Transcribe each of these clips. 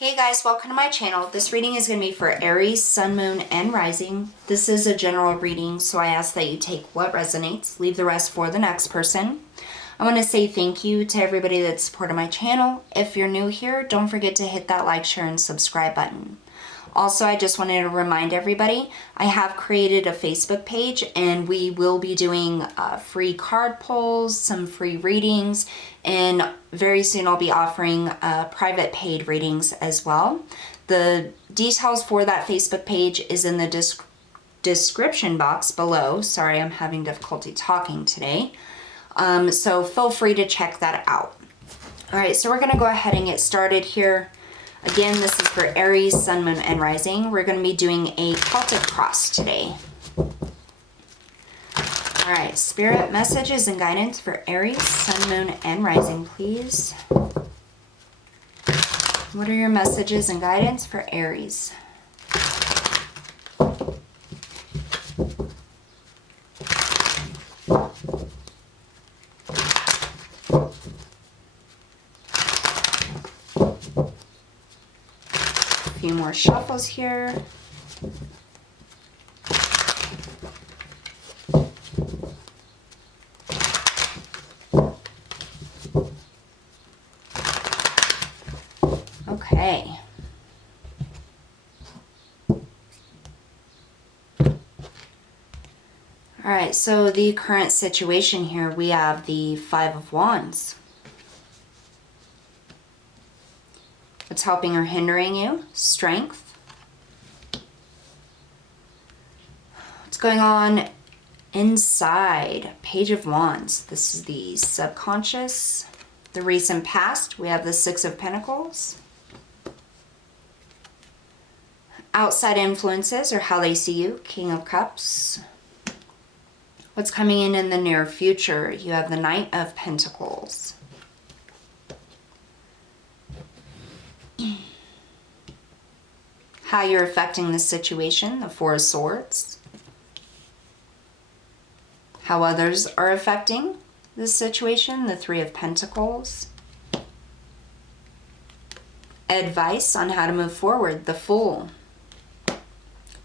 Hey guys, welcome to my channel. This reading is going to be for Aries, Sun, Moon, and Rising. This is a general reading, so I ask that you take what resonates, leave the rest for the next person. I want to say thank you to everybody that supported my channel. If you're new here, don't forget to hit that like, share, and subscribe button. Also, I just wanted to remind everybody, I have created a Facebook page and we will be doing free card pulls, some free readings, and very soon I'll be offering private paid readings as well. The details for that Facebook page is in the description box below. Sorry, I'm having difficulty talking today. So feel free to check that out. All right, so we're going to go ahead and get started here. Again, this is for Aries, Sun, Moon, and Rising. We're going to be doing a Celtic cross today. All right, Spirit messages and guidance for Aries, Sun, Moon, and Rising, please. What are your messages and guidance for Aries? A few more shuffles here. Okay. All right, so the current situation here, we have the Five of Wands. What's helping or hindering you? Strength. What's going on inside? Page of Wands. This is the subconscious. The recent past, we have the Six of Pentacles. Outside influences or how they see you. King of Cups. What's coming in the near future? You have the Knight of Pentacles. How you're affecting the situation, the Four of Swords. How others are affecting this situation, the Three of Pentacles. Advice on how to move forward, the Fool.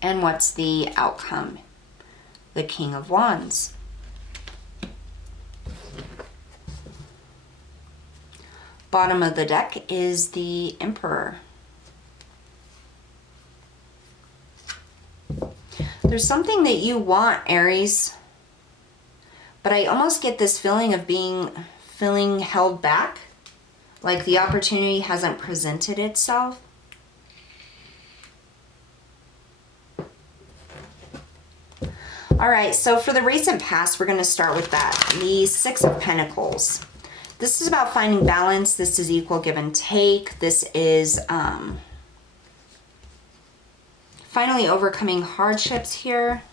And what's the outcome? The King of Wands. Bottom of the deck is the Emperor. There's something that you want, Aries, but I almost get this feeling of feeling held back, like the opportunity hasn't presented itself. All right, so for the recent past, we're going to start with that. The Six of Pentacles. This is about finding balance. This is equal give and take. This is finally overcoming hardships here.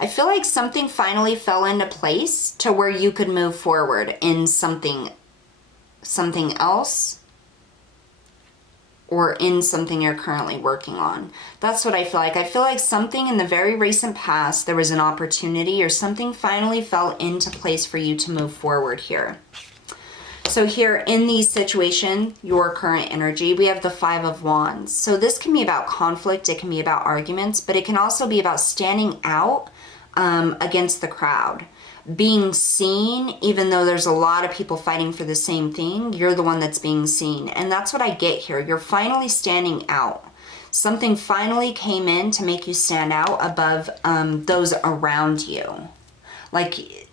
I feel like something finally fell into place to where you could move forward in something else or in something you're currently working on. That's what I feel like. I feel like something in the very recent past, there was an opportunity or something finally fell into place for you to move forward here. So here in the situation, your current energy, we have the Five of Wands. So this can be about conflict, it can be about arguments, but it can also be about standing out against the crowd. Being seen, even though there's a lot of people fighting for the same thing, you're the one that's being seen. And that's what I get here. You're finally standing out. Something finally came in to make you stand out above those around you. Like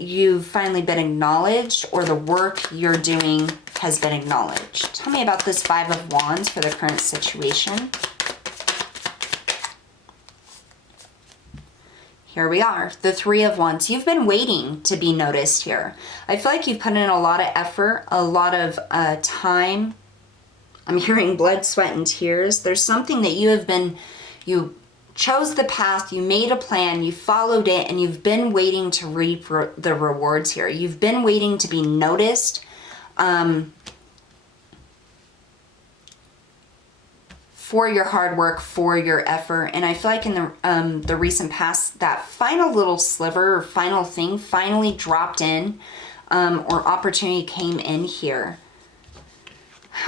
you've finally been acknowledged, or the work you're doing has been acknowledged. Tell me about this Five of Wands for the current situation. Here we are, the Three of Wands. You've been waiting to be noticed here. I feel like you've put in a lot of effort, a lot of time. I'm hearing blood, sweat, and tears. There's something that you chose the path, you made a plan, you followed it, and you've been waiting to reap the rewards here. You've been waiting to be noticed. For your hard work, for your effort. And I feel like in the recent past, that final little sliver or final thing finally dropped in or opportunity came in here.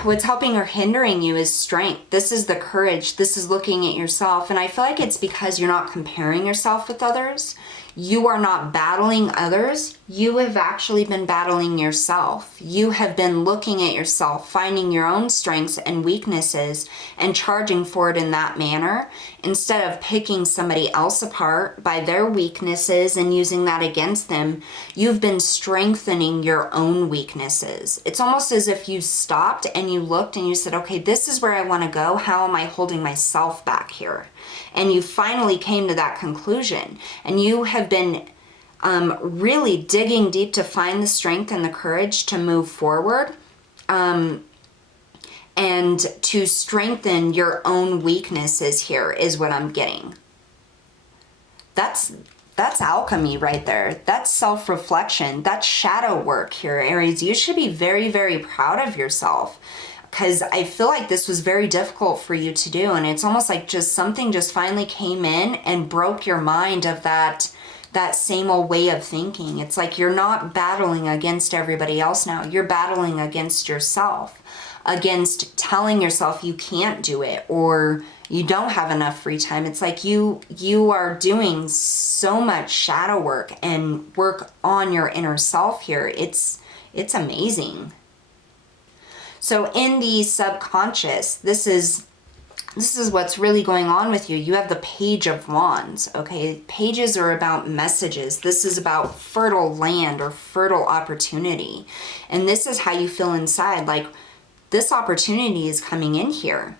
What's helping or hindering you is strength. This is the courage. This is looking at yourself. And I feel like it's because you're not comparing yourself with others. You are not battling others. You have actually been battling yourself. You have been looking at yourself, finding your own strengths and weaknesses and charging for it in that manner, instead of picking somebody else apart by their weaknesses and using that against them. You've been strengthening your own weaknesses. It's almost as if you stopped and you looked and you said, okay, this is where I want to go. How am I holding myself back here? And you finally came to that conclusion, and you have been really digging deep to find the strength and the courage to move forward, and to strengthen your own weaknesses here is what I'm getting. That's alchemy right there. That's self-reflection. That's shadow work here, Aries. You should be very, very proud of yourself, because I feel like this was very difficult for you to do. And it's almost like just something just finally came in and broke your mind of that same old way of thinking. It's like you're not battling against everybody else now. You're battling against yourself, against telling yourself you can't do it or you don't have enough free time. It's like you are doing so much shadow work and work on your inner self here. It's amazing. So in the subconscious, this is what's really going on with you. You have the Page of Wands, okay? Pages are about messages. This is about fertile land or fertile opportunity. And this is how you feel inside, like this opportunity is coming in here.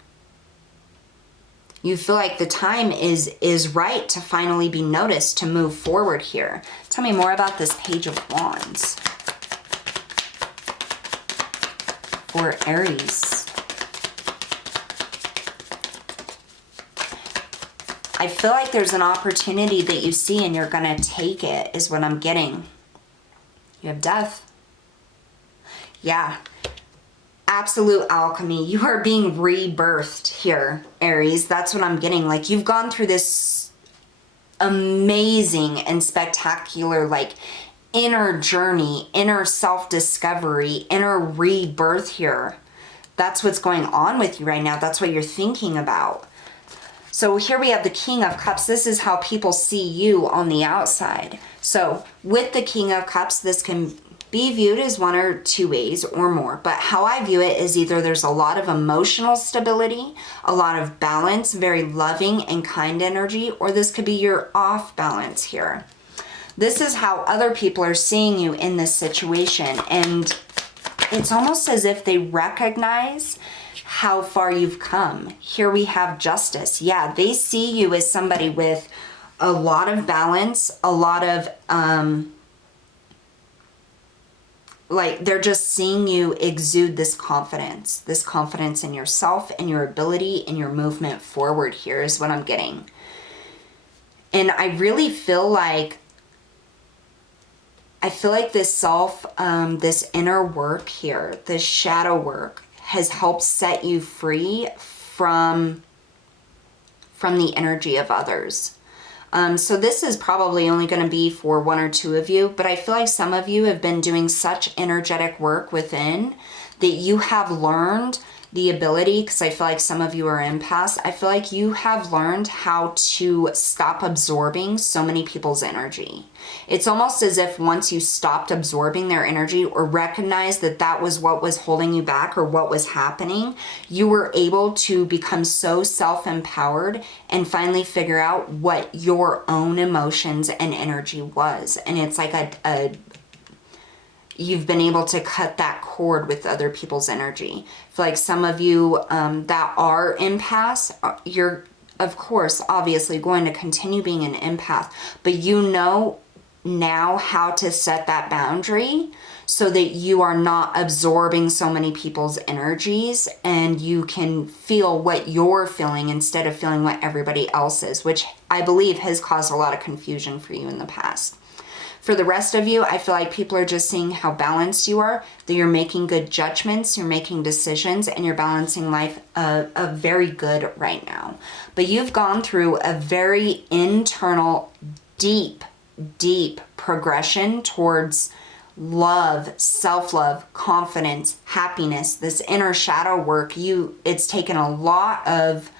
You feel like the time is right to finally be noticed, to move forward here. Tell me more about this Page of Wands for Aries. I feel like there's an opportunity that you see and you're going to take it, is what I'm getting. You have Death. Yeah. Absolute alchemy. You are being rebirthed here, Aries. That's what I'm getting. Like, you've gone through this amazing and spectacular, like, inner journey, inner self-discovery, inner rebirth here. That's what's going on with you right now. That's what you're thinking about. So here we have the King of Cups. This is how people see you on the outside. So with the King of Cups, this can be viewed as one or two ways or more. But how I view it is either there's a lot of emotional stability, a lot of balance, very loving and kind energy, or this could be your off balance here. This is how other people are seeing you in this situation. And it's almost as if they recognize how far you've come. Here we have Justice. Yeah, they see you as somebody with a lot of balance, a lot of, like, they're just seeing you exude this confidence in yourself and your ability and your movement forward here is what I'm getting. And I really feel like, this this inner work here, this shadow work, has helped set you free from the energy of others. So this is probably only going to be for one or two of you, but I feel like some of you have been doing such energetic work within that you have learned the ability, because I feel like some of you are empaths, I feel like you have learned how to stop absorbing so many people's energy. It's almost as if once you stopped absorbing their energy or recognized that that was what was holding you back or what was happening, you were able to become so self-empowered and finally figure out what your own emotions and energy was. And it's like you've been able to cut that cord with other people's energy. I feel like some of you that are empaths, you're, of course, obviously going to continue being an empath, but you know now how to set that boundary so that you are not absorbing so many people's energies and you can feel what you're feeling instead of feeling what everybody else is, which I believe has caused a lot of confusion for you in the past. For the rest of you, I feel like people are just seeing how balanced you are, that you're making good judgments, you're making decisions, and you're balancing life very good right now. But you've gone through a very internal, deep progression towards love, self-love, confidence, happiness, this inner shadow work. It's taken a lot of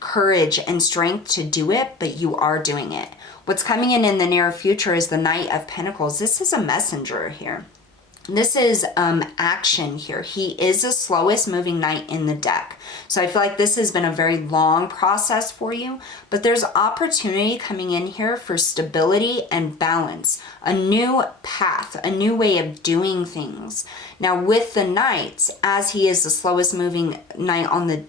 courage and strength to do it, but you are doing it. What's coming in the near future is the Knight of Pentacles. This is a messenger here. This is action here. He is the slowest moving knight in the deck. So I feel like this has been a very long process for you, but there's opportunity coming in here for stability and balance, a new path, a new way of doing things. Now with the knights, as he is the slowest moving knight on the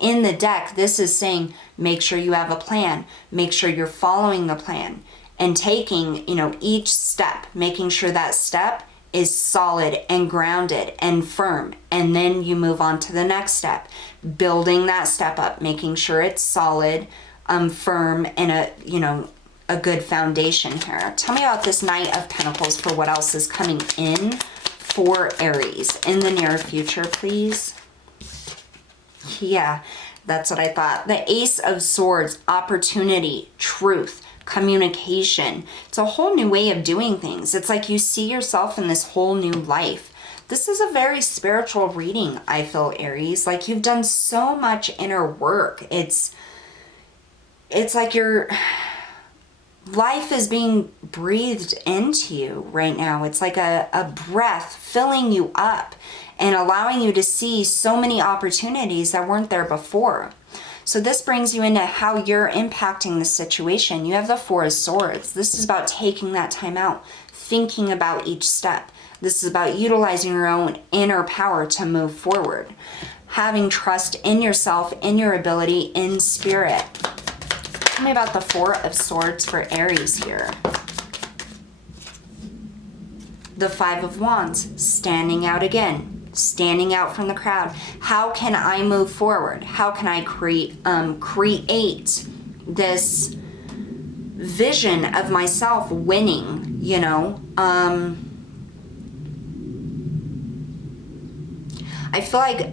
in the deck, this is saying make sure you have a plan, make sure you're following the plan and taking, each step, making sure that step is solid and grounded and firm, and then you move on to the next step, building that step up, making sure it's solid, firm, and a good foundation here. Tell me about this Knight of Pentacles for what else is coming in for Aries in the near future, please. Yeah, that's what I thought. The Ace of Swords, opportunity, truth, communication. It's a whole new way of doing things. It's like you see yourself in this whole new life. This is a very spiritual reading, I feel, Aries. Like you've done so much inner work. It's like your life is being breathed into you right now. It's like a breath filling you up and allowing you to see so many opportunities that weren't there before. So this brings you into how you're impacting the situation. You have the Four of Swords. This is about taking that time out, thinking about each step. This is about utilizing your own inner power to move forward. Having trust in yourself, in your ability, in spirit. Tell me about the Four of Swords for Aries here. The Five of Wands, standing out again. Standing out from the crowd. How can I move forward? How can I create this vision of myself winning, I feel like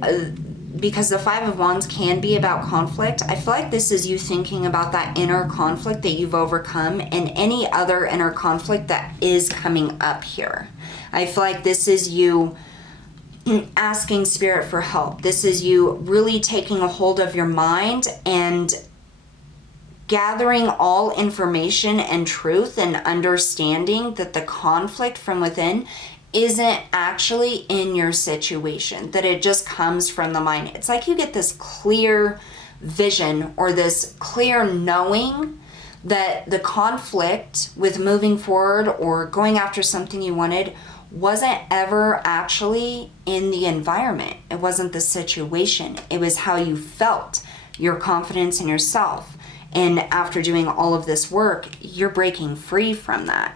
because the Five of Wands can be about conflict, I feel like this is you thinking about that inner conflict that you've overcome and any other inner conflict that is coming up here. I feel like this is you asking spirit for help. This is you really taking a hold of your mind and gathering all information and truth and understanding that the conflict from within isn't actually in your situation, that it just comes from the mind. It's like you get this clear vision or this clear knowing that the conflict with moving forward or going after something you wanted wasn't ever actually in the environment. It wasn't the situation. It was how you felt, your confidence in yourself. And after doing all of this work, you're breaking free from that.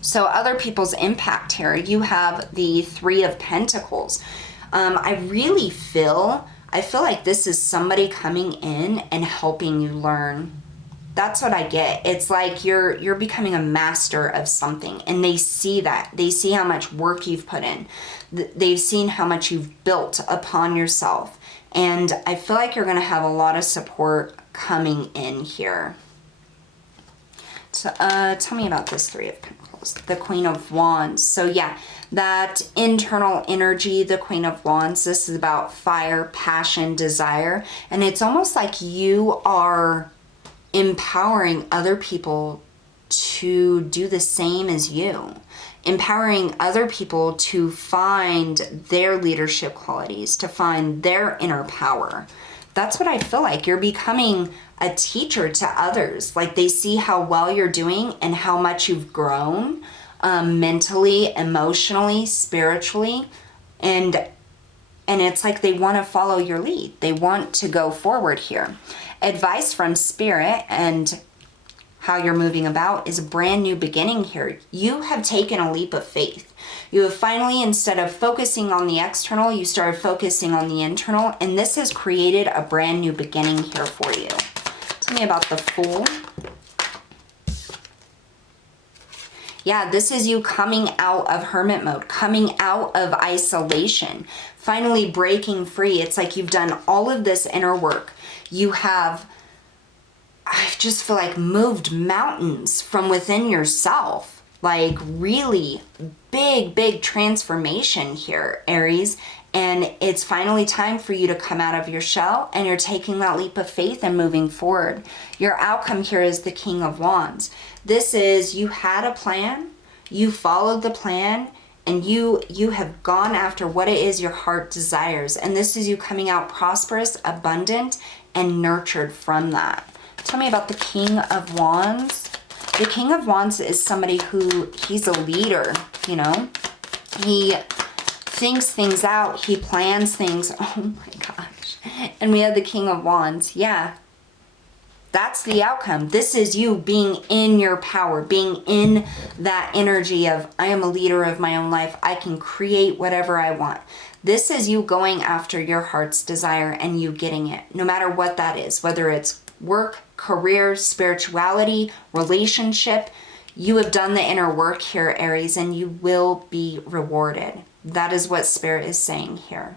So other people's impact here, you have the Three of Pentacles. I feel like this is somebody coming in and helping you learn. That's what I get. It's like you're becoming a master of something, and they see that. They see how much work you've put in. They've seen how much you've built upon yourself. And I feel like you're going to have a lot of support coming in here. So tell me about this Three of Pentacles, the Queen of Wands. So yeah, that internal energy, the Queen of Wands, this is about fire, passion, desire. And it's almost like you are empowering other people to do the same as you, empowering other people to find their leadership qualities, to find their inner power. That's what I feel like. You're becoming a teacher to others. Like they see how well you're doing and how much you've grown mentally, emotionally, spiritually, and it's like they want to follow your lead. They want to go forward here. Advice from Spirit and how you're moving about is a brand new beginning here. You have taken a leap of faith. You have finally, instead of focusing on the external, you started focusing on the internal, and this has created a brand new beginning here for you. Tell me about the Fool. Yeah, this is you coming out of hermit mode, coming out of isolation, finally breaking free. It's like you've done all of this inner work. You have, I just feel like, moved mountains from within yourself. like really big transformation here, Aries. And it's finally time for you to come out of your shell, and you're taking that leap of faith and moving forward. Your outcome here is the King of Wands. This is, you had a plan, you followed the plan, and you have gone after what it is your heart desires. And this is you coming out prosperous, abundant, and nurtured from that. Tell me about the King of Wands. The King of Wands is somebody who, he's a leader, you know. He thinks things out. He plans things. Oh my gosh. And we have the King of Wands. Yeah. That's the outcome. This is you being in your power, being in that energy of, I am a leader of my own life. I can create whatever I want. This is you going after your heart's desire and you getting it, no matter what that is, whether it's work, career, spirituality, relationship. You have done the inner work here, Aries, and you will be rewarded. That is what Spirit is saying here.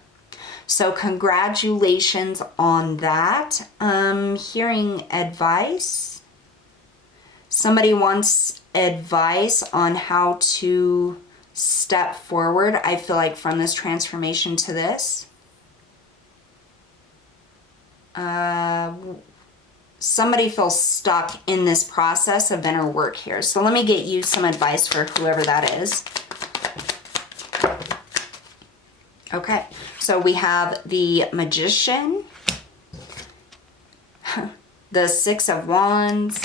So congratulations on that. Hearing advice. Somebody wants advice on how to step forward, I feel like, from this transformation to this. Somebody feels stuck in this process of inner work here. So let me get you some advice for whoever that is. Okay, so we have the Magician, the Six of Wands,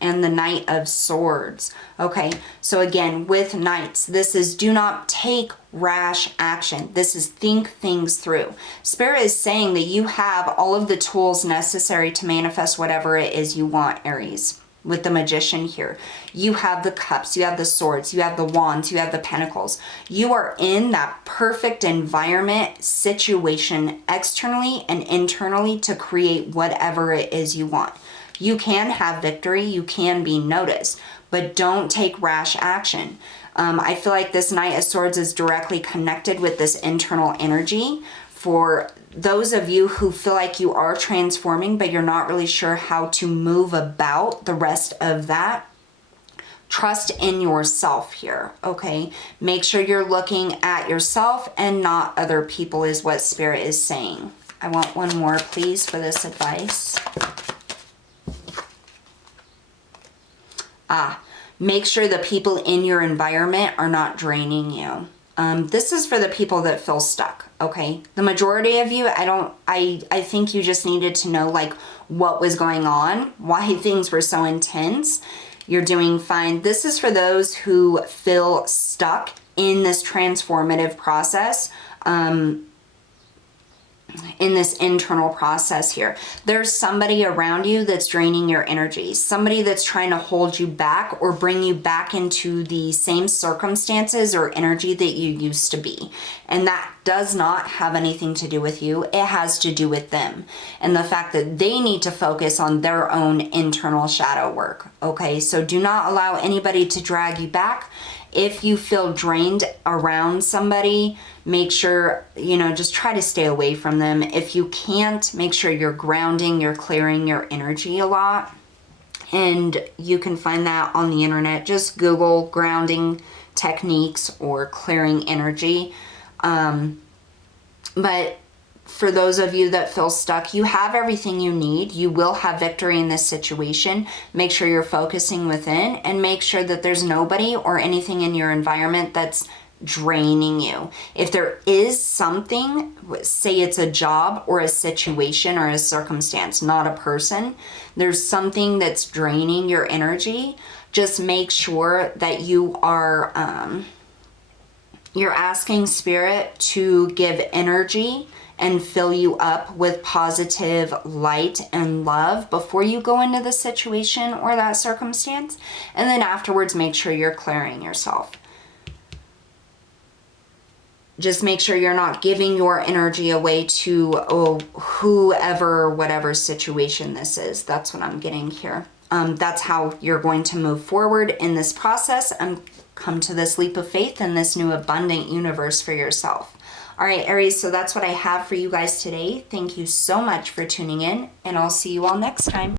and the Knight of Swords. Okay, so again, with Knights, this is do not take rash action. This is think things through. Spirit is saying that you have all of the tools necessary to manifest whatever it is you want, Aries. With the Magician here, you have the Cups, you have the Swords, you have the Wands, you have the Pentacles. You are in that perfect environment, situation, externally and internally, to create whatever it is you want. You can have victory, you can be noticed, but don't take rash action. I feel like this Knight of Swords is directly connected with this internal energy. For those of you who feel like you are transforming, but you're not really sure how to move about the rest of that, trust in yourself here, okay? Make sure you're looking at yourself and not other people is what Spirit is saying. I want one more, please, for this advice. Make sure the people in your environment are not draining you. This is for the people that feel stuck, okay? The majority of you, I think you just needed to know like what was going on, why things were so intense. You're doing fine. This is for those who feel stuck in this transformative process, in this internal process here. There's somebody around you that's draining your energy, somebody that's trying to hold you back or bring you back into the same circumstances or energy that you used to be. And that does not have anything to do with you. It has to do with them and the fact that they need to focus on their own internal shadow work. Okay, so do not allow anybody to drag you back. If you feel drained around somebody, make sure, just try to stay away from them. If you can't, make sure you're grounding, you're clearing your energy a lot. And you can find that on the internet. Just Google grounding techniques or clearing energy. But for those of you that feel stuck, you have everything you need. You will have victory in this situation. Make sure you're focusing within and make sure that there's nobody or anything in your environment that's draining you. If there is something, say it's a job or a situation or a circumstance, not a person, there's something that's draining your energy, just make sure that you are, you're asking Spirit to give energy and fill you up with positive light and love before you go into the situation or that circumstance. And then afterwards, make sure you're clearing yourself. Just make sure you're not giving your energy away to whoever, whatever situation this is. That's what I'm getting here. That's how you're going to move forward in this process and come to this leap of faith and this new abundant universe for yourself. All right, Aries, so that's what I have for you guys today. Thank you so much for tuning in, and I'll see you all next time.